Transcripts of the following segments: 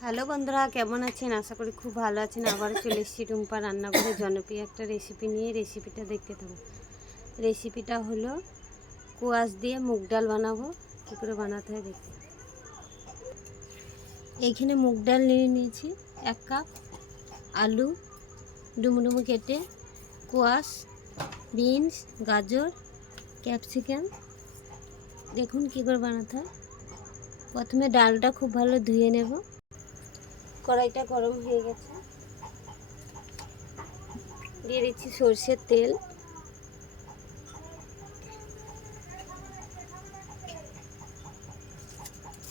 Hello বন্ধুরা, কেমন আছেন? আশা করি খুব ভালো আছেন। আবার চলে এসেছি টুম্পা রান্নাঘরে জনপ্রিয় একটা রেসিপি নিয়ে। রেসিপিটা দেখতে থাকো। রেসিপিটা হলো কোয়াশ দিয়ে মুগ ডাল বানাবো। কী করে বানাতে হয় দেখতে। এইখানে মুগ ডাল নিয়ে নিয়েছি 1 কাপ, আলু ডুমো ডুমো কেটে, কোয়াশ, বিনস, গাজর, ক্যাপসিকাম। দেখুন কী করে বানাতে হয়। প্রথমে ডালটা খুব ভালো ধুয়ে নেব। কড়াইটা গরম হয়ে গেছে, দিয়ে দিচ্ছি সরষের তেল,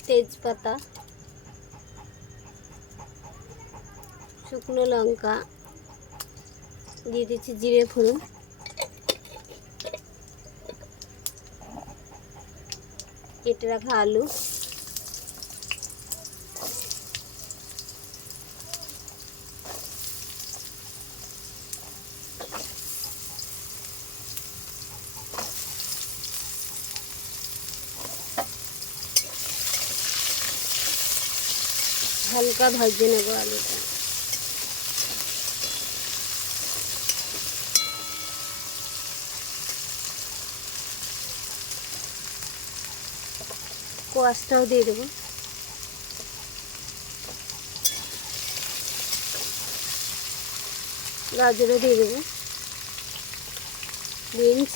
তেজপাতা, শুকনো লঙ্কা, দিয়ে দিচ্ছি জিরে ফোড়ন, কেটে রাখা আলু, হালকা ভাজে নেব আলুটা। কোয়াশটাও দিয়ে দেবো, গাজরও দিয়ে দেবো, বিনস,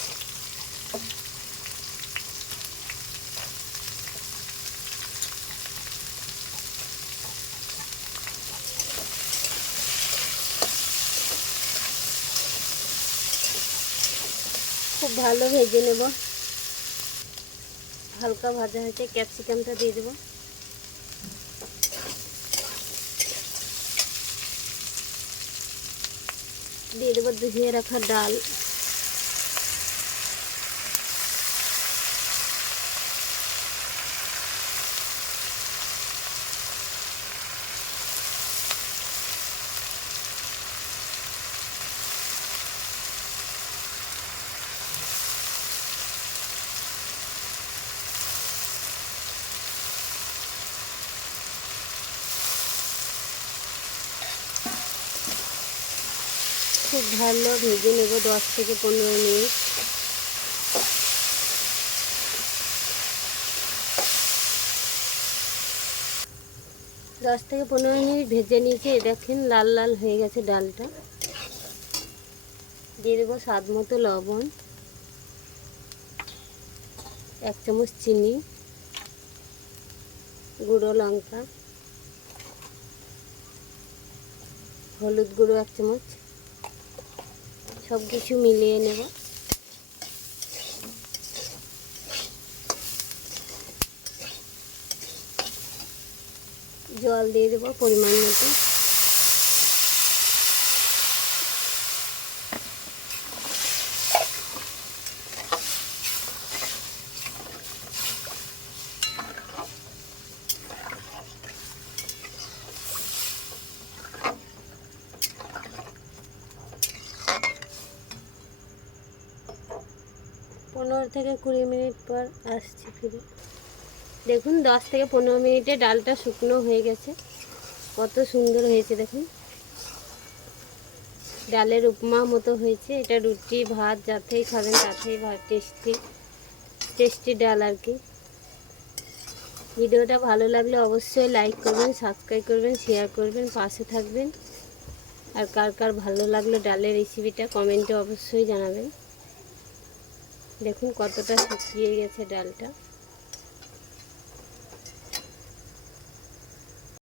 খুব ভালো ভেজে নেব। হালকা ভাজা হয়েছে, ক্যাপসিকামটা দিয়ে দেবো, দিয়ে দেবো ধুয়ে রাখা ডাল, খুব ভালো ভেজে নেব 10 থেকে 15 মিনিট। দশ থেকে 15 মিনিট ভেজে নিয়েছি। দেখেন লাল লাল হয়ে গেছে ডালটা। দিয়ে দেবো স্বাদ মতো লবণ, 1 চামচ চিনি, গুঁড়ো লঙ্কা, হলুদ গুঁড়ো 1 চামচ, সব কিছু মিলিয়ে নেব। জল দিয়ে দেবো পরিমাণ মতো। পনেরো থেকে 20 মিনিট পর আসছি ফিরে। দেখুন 10 থেকে 15 মিনিটে ডালটা শুকনো হয়ে গেছে। কত সুন্দর হয়েছে দেখুন, ডালের উপমা মতো হয়েছে। এটা রুটি ভাত যাতেই খাবেন তাতেই টেস্টি টেস্টি ডাল আর কি। ভিডিওটা ভালো লাগলে অবশ্যই লাইক করবেন, সাবস্ক্রাইব করবেন, শেয়ার করবেন, পাশে থাকবেন। আর কার কার ভালো লাগলো ডালের রেসিপিটা কমেন্টে অবশ্যই জানাবেন। দেখুন কতটা শুকিয়ে গেছে ডালটা।